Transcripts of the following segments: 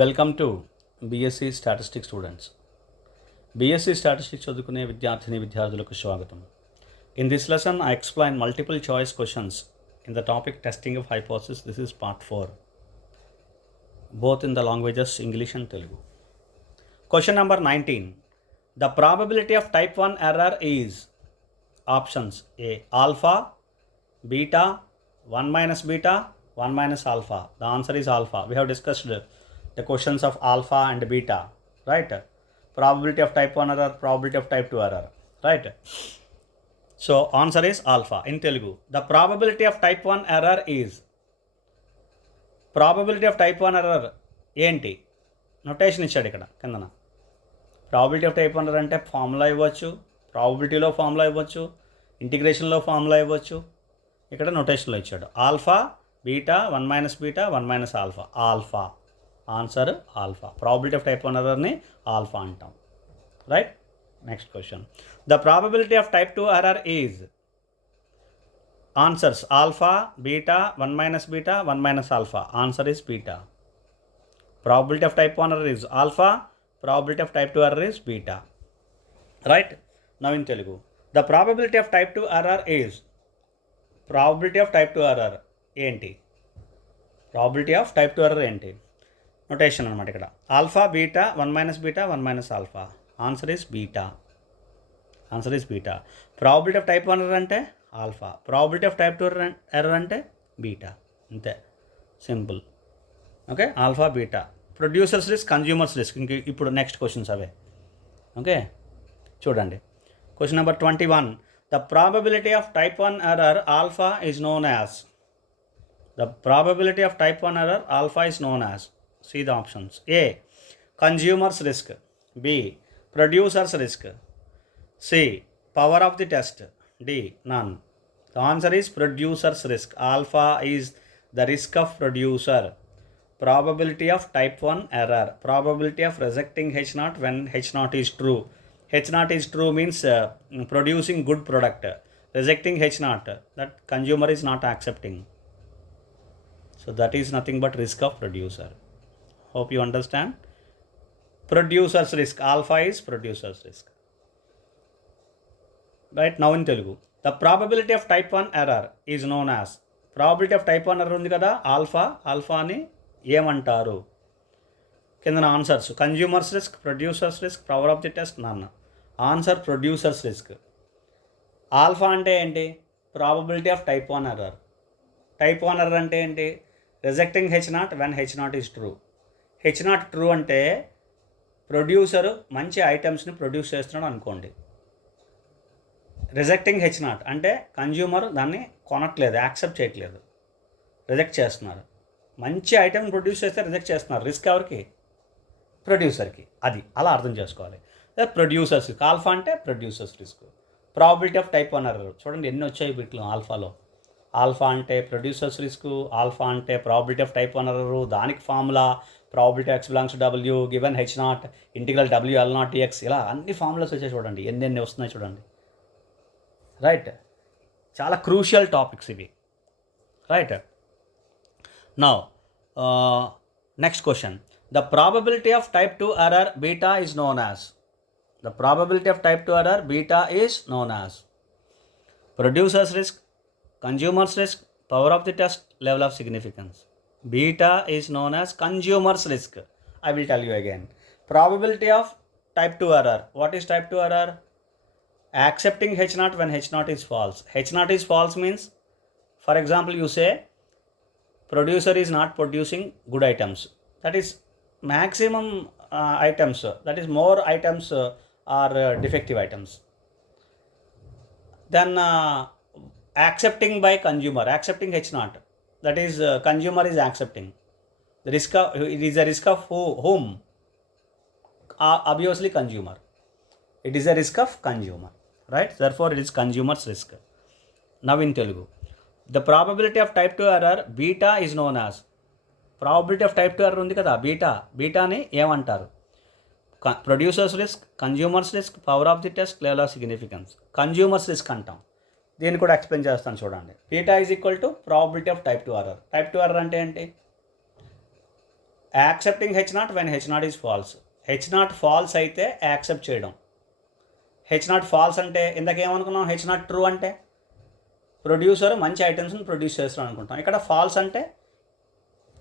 Welcome to BSc statistics students. BSc statistics చదువుకునే విద్యార్థులకు స్వాగతం. In this lesson I explain multiple choice questions in the topic testing of hypothesis. This is part 4, both in the languages English and Telugu. Question number 19. The probability of type 1 error is options A alpha, beta, 1 minus beta, 1 minus alpha. The answer is alpha. We have discussed the questions of alpha and beta, right? Probability of type 1 error, probability of type 2 error, right? So answer is alpha in Telugu. The probability of type 1 error is, probability of type 1 ఎర్రర్ ఏంటి? నొటేషన్ ఇచ్చాడు ఇక్కడ కిందన. Probability of type 1 error అంటే ఫార్ములా ఇవ్వచ్చు, ప్రాబిలిటీలో ఫార్ములా ఇవ్వచ్చు, ఇంటిగ్రేషన్లో ఫార్ములా ఇవ్వచ్చు. ఇక్కడ నొటేషన్లో ఇచ్చాడు alpha, beta, 1 minus beta, 1 minus alpha. Alpha answer alpha. Probability of type 1 ఎర్రర్ని ఆల్ఫా అంటాం, right? Next question. The probability of type 2 error is, answers alpha, beta, 1 minus beta, 1 minus alpha. Answer is beta. Probability of type 1 error is alpha, probability of type 2 error is beta, right? Now in Telugu, the probability of type 2 error is, probability of type 2 error ఏంటి? probability of type 2 error ఏంటి? నొటేషన్ అనమాట ఇక్కడ. Alpha, beta, 1 minus beta, 1 minus alpha. Answer is beta. Answer is beta. Probability of type 1 error అంటే alpha, probability of type 2 error అంటే beta. అంతే, simple. Okay, alpha beta. Producers risk, consumers risk. ఇంక ఇప్పుడు next questions అవే. Okay, చూడండి. Question number 21. The probability of type 1 error alpha is known as. The probability of type 1 error alpha is known as. See the options. A consumers risk, B producers risk, C power of the test, D none. The answer is producer's risk. Alpha is the risk of producer. Probability of type 1 error, probability of rejecting H0 when H0 is true. H0 is true means producing good product. Rejecting H0, that consumer is not accepting. So that is nothing but risk of producer. Hope you understand. Producer's risk, alpha is producer's risk. Right, now in Telugu, the probability of type 1 error is known as, probability of type 1 error ఉంది కదా, ఆల్ఫా. ఆల్ఫాని ఏమంటారు? కింద answers. Consumers risk, producers risk, power of the test, none. Answer producers risk. Alpha అంటే ఏంటి? Probability of type 1 error. Type 1 error అంటే ఏంటి? Rejecting H0 when H0 is true. H0 true అంటే ప్రొడ్యూసరు మంచి ఐటమ్స్ని ప్రొడ్యూస్ చేస్తున్నాడు అనుకోండి. రిజెక్టింగ్ H0 అంటే కన్జ్యూమర్ దాన్ని కొనట్లేదు, యాక్సెప్ట్ చేయట్లేదు, రిజెక్ట్ చేస్తున్నారు. మంచి ఐటమ్ ప్రొడ్యూస్ చేస్తే రిజెక్ట్ చేస్తున్నారు. రిస్క్ ఎవరికి? ప్రొడ్యూసర్కి. అది అలా అర్థం చేసుకోవాలి. Producers risk. ఆల్ఫా అంటే producers risk. Probability of type 1 ఎర్రర్ చూడండి ఎన్ని వచ్చాయి వీటిలో. ఆల్ఫాలో ఆల్ఫా అంటే ప్రొడ్యూసర్స్ రిస్క్, ఆల్ఫా అంటే ప్రాబిలిటీ ఆఫ్ టైప్ 1 ఎర్రర్, దానికి formula probability x belongs to W given H0 integral W L0 TX. ఇలా అన్ని ఫార్ములాస్ వచ్చాయి చూడండి, ఎన్ని వస్తున్నాయి చూడండి, రైట్? చాలా క్రూషియల్ టాపిక్స్ ఇవి, right? Now next question. The probability of type 2 error beta is known as. The probability of type 2 error beta is known as producers risk, consumers risk, power of the test, level of significance. Beta is known as consumers risk. I will tell you again. Probability of type 2 error. What is type 2 error? Accepting H0 when H0 is false. H0 is false means, for example, you say producer is not producing good items. That is maximum items. That is more items are defective items. Then accepting by consumer, accepting H0. That is consumer is accepting. The risk of, it is a risk of whom? Obviously consumer. It is a risk of consumer, right? Therefore it is consumer's risk. Now in Telugu, the probability of type 2 error beta is known as. Probability of type 2 error ఉంది కదా, బీటాని ఏమంటారు? Producers risk, consumers risk, power of the test, level of significance. Consumers risk అంటాం. దీన్ని కూడా explain చేస్తాను చూడండి. Beta is equal to probability of type 2 error. Type 2 error అంటే ఏంటి? Accepting H naught when H naught is false. H naught false అయితే accept చేయడం. H naught false అంటే ఇందాకేమనుకున్నాం, హెచ్ నాట్ ట్రూ అంటే ప్రొడ్యూసర్ మంచి ఐటమ్స్ని ప్రొడ్యూస్ చేస్తాడు అనుకుంటాం. ఇక్కడ ఫాల్స్ అంటే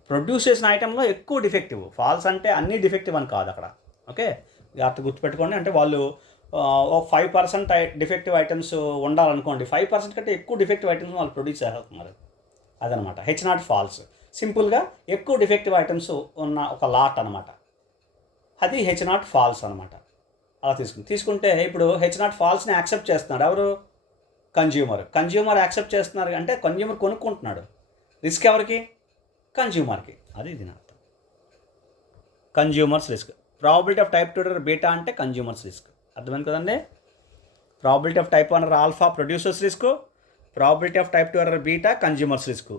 ప్రొడ్యూస్ చేసిన ఐటెంలో ఎక్కువ డిఫెక్టివ్. ఫాల్స్ అంటే అన్నీ డిఫెక్టివ్ అని కాదు అక్కడ. ఓకే, జాగ్రత్త గుర్తుపెట్టుకోండి. అంటే వాళ్ళు ఒక 5% డిఫెక్టివ్ ఐటమ్స్ ఉండాలనుకోండి, 5% కంటే ఎక్కువ డిఫెక్టివ్ ఐటమ్స్ వాళ్ళు ప్రొడ్యూస్ చేస్తున్నారు. అదనమాట హెచ్ నాట్ ఫాల్స్. సింపుల్గా ఎక్కువ డిఫెక్టివ్ ఐటమ్స్ ఉన్న ఒక లాట్ అనమాట, అది హెచ్ నాట్ ఫాల్స్ అనమాట. అలా తీసుకుంటే ఇప్పుడు హెచ్ నాట్ ఫాల్స్ని యాక్సెప్ట్ చేస్తున్నాడు ఎవరు? కన్జ్యూమర్ యాక్సెప్ట్ చేస్తున్నారు అంటే కన్జ్యూమర్ కొనుక్కుంటున్నాడు. రిస్క్ ఎవరికి? కన్జ్యూమర్కి. అది దీని అర్థం. Consumers risk. Probability of type 2 error beta అంటే కన్జ్యూమర్స్ రిస్క్. అర్థమైంది కదండి? Probability of type 1 error alpha producers risk, probability of type 2 error beta consumers risk.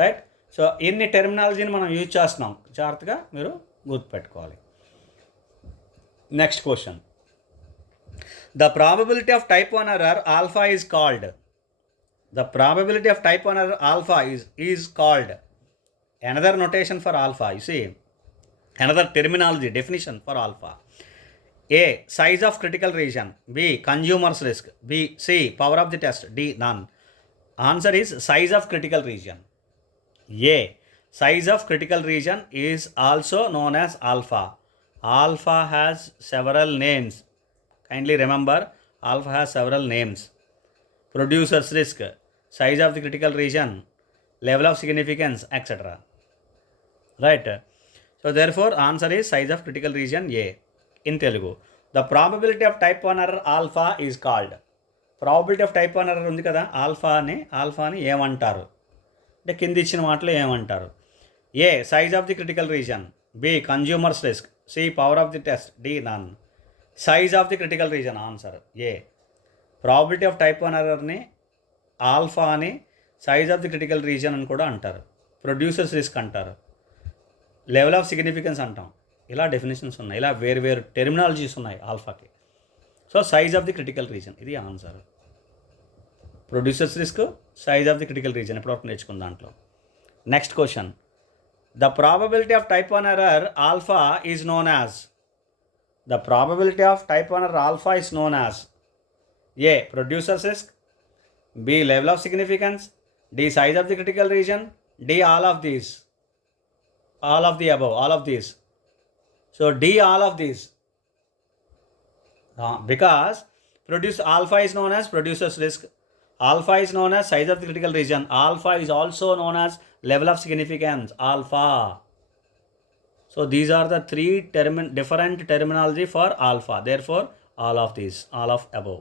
Right? So ఇన్ని టెర్మినాలజీని మనం యూజ్ చేస్తున్నాం, జాగ్రత్తగా మీరు గుర్తుపెట్టుకోవాలి. Next question. The probability of type 1 error alpha is called. The probability of type 1 error alpha is called. Another notation for alpha. You see, another terminology, definition for alpha. A. Size of critical region. B. Consumer's risk. B. C. Power of the test. D. None. Answer is size of critical region. A. Size of critical region is also known as alpha. Alpha has several names. Kindly remember, alpha has several names. Producer's risk, size of the critical region, level of significance, etc. Right? So therefore, answer is size of critical region A. In Telugu, the probability of type 1 error alpha is called. Probability of type 1 error ఉంది కదా, ఆల్ఫాని ఏమంటారు అంటే కింది ఇచ్చిన మాటలు ఏమంటారు? A. Size of the critical region. B. Consumer's risk. C. Power of the test. D. None. Size of the critical region. Answer A. Probability of type 1 ఎర్రర్ని ఆల్ఫా అని, size of the critical region అని కూడా అంటారు. Producer's risk అంటారు, level of significance అంటాం. ఇలా definitions ఉన్నాయి, ఇలా వేరు టెర్మినాలజీస్ ఉన్నాయి ఆల్ఫాకి. So size of the critical region ఇది answer. Producers risk, size of the critical region ఎప్పటివరకు నేర్చుకున్న దాంట్లో. Next question. The probability of type 1 error alpha is known as. The probability of type 1 error alpha is known as A. Producer's risk. B. Level of significance. D. Size of the critical region. D. All of these. All of the above. All of these. So D. All of these. Because alpha is known as producer's risk. Alpha is known as size of the critical region. Alpha is also known as level of significance. Alpha. So these are the three different terminology for alpha. Therefore, all of these, all of above.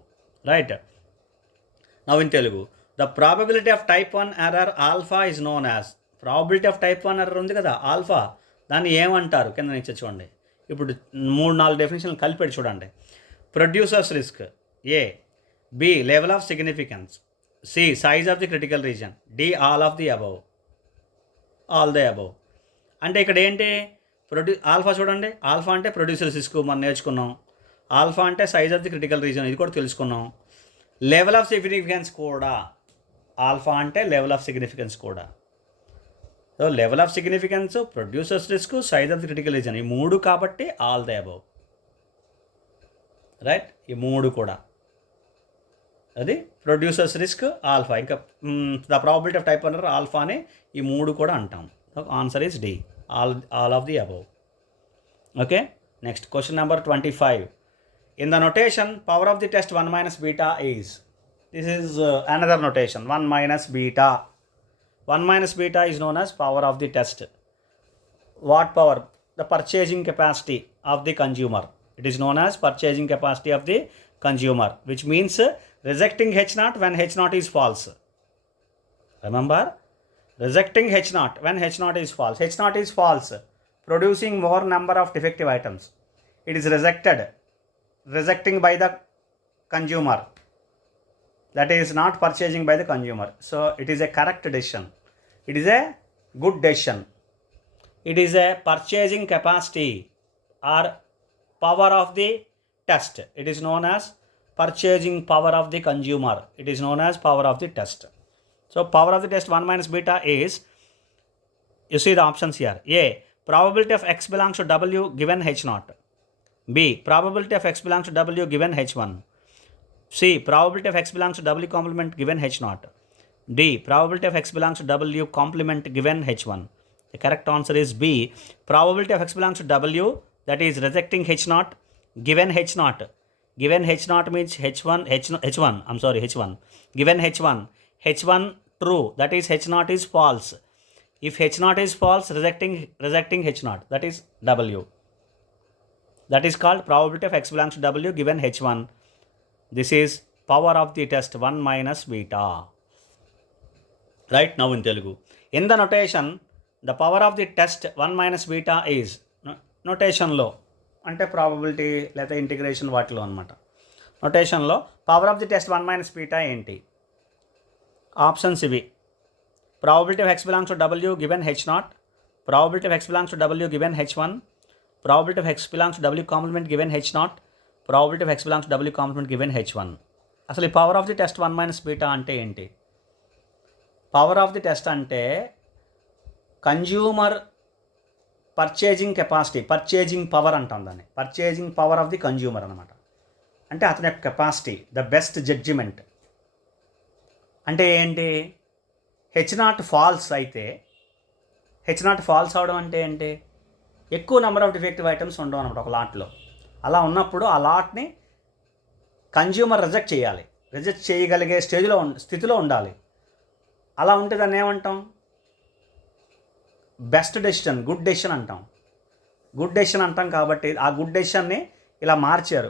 Right? Now in Telugu, the probability of type 1 error alpha is known as. Probability of type 1 error ఉంది కదా ఆల్ఫా, దాన్ని ఏమంటారు కింద నుంచి చూడండి. ఇప్పుడు 3-4 డెఫినేషన్లు కలిపి చూడండి. Producers risk. A. B. Level of significance. C. Size of the critical region. D. All of the above. All the above అంటే ఇక్కడ ఏంటి? ఆల్ఫా చూడండి, ఆల్ఫా అంటే ప్రొడ్యూసర్స్ రిస్క్ మనం నేర్చుకున్నాం. ఆల్ఫా అంటే size of the critical region, ఇది కూడా తెలుసుకున్నాం. లెవెల్ ఆఫ్ సిగ్నిఫికెన్స్ కూడా, ఆల్ఫా అంటే లెవెల్ ఆఫ్ సిగ్నిఫికెన్స్ కూడా. So level of significance, producers risk, size of the critical reason, ఈ 3 కాబట్టి ఆల్ ది అబవ్. రైట్? ఈ 3 కూడా అది ప్రొడ్యూసర్స్ రిస్క్, ఆల్ఫా. ఇంకా the probability of type 1 error alpha అని ఈ 3 కూడా అంటాం. Answer is D. All of the above. Okay, next question number 25. In the notation, power of the test 1 minus beta is. This is another notation, 1 minus beta. 1 minus beta is known as power of the test. What power? The purchasing capacity of the consumer. It is known as purchasing capacity of the consumer, which means rejecting H naught when H naught is false. Remember? Rejecting H naught when H naught is false. H naught is false, producing more number of defective items. It is rejecting by the consumer. That is not purchasing by the consumer. So it is a correct decision. It is a good decision. It is a purchasing capacity or power of the test. It is known as purchasing power of the consumer. It is known as power of the test. So power of the test 1 minus beta is, you see the options here. A. probability of x belongs to W given H naught. B, probability of x belongs to W given H1. C, probability of x belongs to W complement given H naught. D, probability of x belongs to W complement given H1. The correct answer is B, probability of x belongs to W, that is rejecting H naught, given H naught. Given H naught means H1, given H1 true, that is H naught is false. If H naught is false, rejecting H naught, that is W. That is called probability of x belongs to W given H1. This is power of the test 1 minus beta. Right, now in Telugu. In the notation, the power of the test 1 minus beta is, నొటేషన్లో అంటే probability లేదా integration వాటిలో అనమాట. నొటేషన్లో power of the test 1 minus beta ఏంటి? Options ఇవి: probability of x belongs to W given H0, probability of x belongs to W given H1, probability of x belongs to W complement given H0, probability of x belongs to W complement given H1. అసలు ఈ power of the test 1 minus beta అంటే ఏంటి? Power of the test అంటే consumer purchasing capacity, purchasing power అంటాం దాన్ని, purchasing power of the consumer అనమాట. అంటే అతని యొక్క కెపాసిటీ, ద బెస్ట్ జడ్జిమెంట్. అంటే ఏంటి? H0 ఫాల్స్ అయితే, H0 ఫాల్స్ అవడం అంటే ఏంటి? ఎక్కువ నెంబర్ ఆఫ్ డిఫెక్టివ్ ఐటమ్స్ ఉండవు అనమాట ఒక లాట్లో. అలా ఉన్నప్పుడు ఆ లాట్ని కన్జ్యూమర్ రిజెక్ట్ చేయాలి, రిజెక్ట్ చేయగలిగే స్థితిలో ఉండాలి. అలా ఉంటే దాన్ని ఏమంటాం? బెస్ట్ డెసిషన్, గుడ్ డెసిషన్ అంటాం. గుడ్ డెసిషన్ అంటాం కాబట్టి ఆ గుడ్ డెసిషన్ని ఇలా మార్చారు.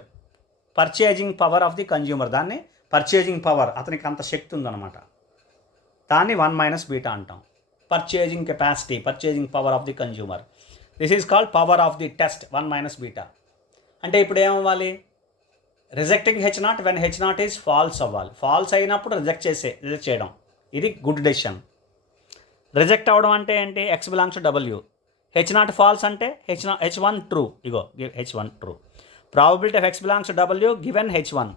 Purchasing power of the consumer, దాన్ని పర్చేజింగ్ పవర్, అతనికి అంత శక్తి ఉందన్నమాట. దాన్ని 1 మైనస్ బీటా అంటాం. Purchasing capacity, purchasing power of the consumer. This is called power of the test 1 minus beta. అంటే ఇప్పుడు ఏమవ్వాలి? Rejecting H0 when H0 is false అవ్వాలి. ఫాల్స్ అయినప్పుడు రిజెక్ట్ చేయడం, ఇది గుడ్ డెసిషన్. రిజెక్ట్ అవ్వడం అంటే ఏంటి? X belongs to W. H0 false అంటే H1 ట్రూ. ఇగో H1 true. Probability of X belongs to W given H1.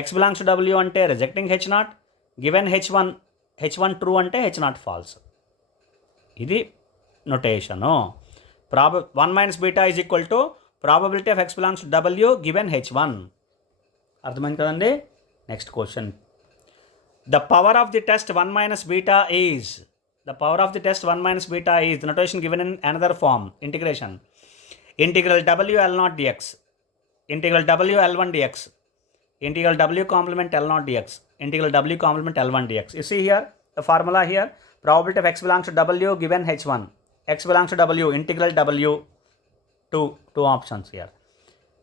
X belongs to W అంటే rejecting H0, given H1 true అంటే H0 false. ఇది notation. 1 minus beta is equal to probability of X belongs to W given H1. అర్థమైంది కదండి? Next question. The power of the test 1 minus beta is, the power of the test 1 minus beta is, the notation given in another form, integration. Integral W L0 dx, integral W L1 dx, integral W complement L0 dx, integral W complement L1 dx. You see here, the formula here, probability of x belongs to W given H1, x belongs to W, integral W, two options here.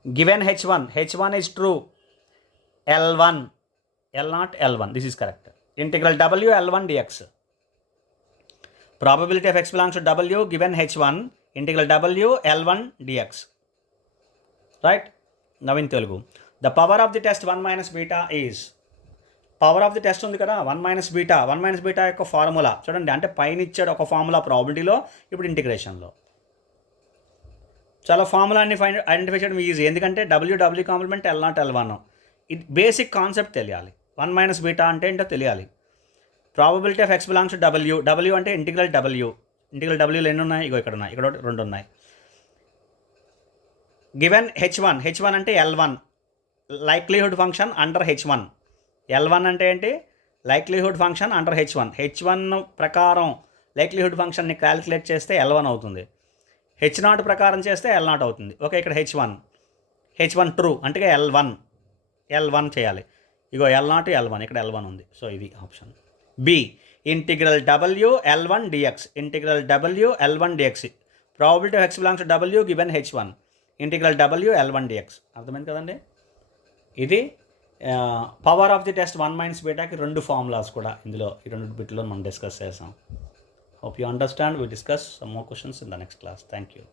Given H1 is true, L1, L0, L1, this is correct. Integral W L1 dx. Probability of x belongs to W given H1, integral W L1 dx. Right? Now in Telugu. The power of the test 1 minus beta is, power of the test ఉంది కదా 1 minus beta యొక్క ఫార్ములా చూడండి. అంటే పైన ఇచ్చాడు ఒక ఫార్ములా ప్రాబిలిటీలో, ఇప్పుడు ఇంటిగ్రేషన్లో. చాలా ఫార్ములాన్ని ఐడెంటిఫై చేయడం ఈజీ, ఎందుకంటే W కాంప్లిమెంట్ L0 L1. ఇది బేసిక్ కాన్సెప్ట్ తెలియాలి. 1 మైనస్ బీటా అంటే ఏంటో తెలియాలి. Probability of X belongs to W అంటే ఇంటిగ్రల్ Wలో ఎన్ని ఉన్నాయి? ఇగో ఇక్కడ ఉన్నాయి, ఇక్కడ 2 ఉన్నాయి. గివెన్ H1 అంటే L1, likelihood function under H1. L1 అంటే ఏంటి? లైక్లీహుడ్ ఫంక్షన్ అండర్ H1 ప్రకారం లైక్లీహుడ్ ఫంక్షన్ని క్యాలిక్యులేట్ చేస్తే L1 అవుతుంది. H0 ప్రకారం చేస్తే L0 అవుతుంది. ఓకే, ఇక్కడ H1 ట్రూ అంటే L1 చేయాలి. ఇగో L0 L1, ఇక్కడ L1 ఉంది. సో ఇది option B. Integral W L1 dx, integral W L1 dx. Probability of X belongs to W given H1, integral W L1 dx. అర్థమైంది కదండి? ఇది power of the test 1 minus బీటాకి 2 formulas కూడా ఇందులో ఈ 2 బిట్లో మనం డిస్కస్ చేసాం. Hope you understand. We discuss some more questions in the next class. Thank you.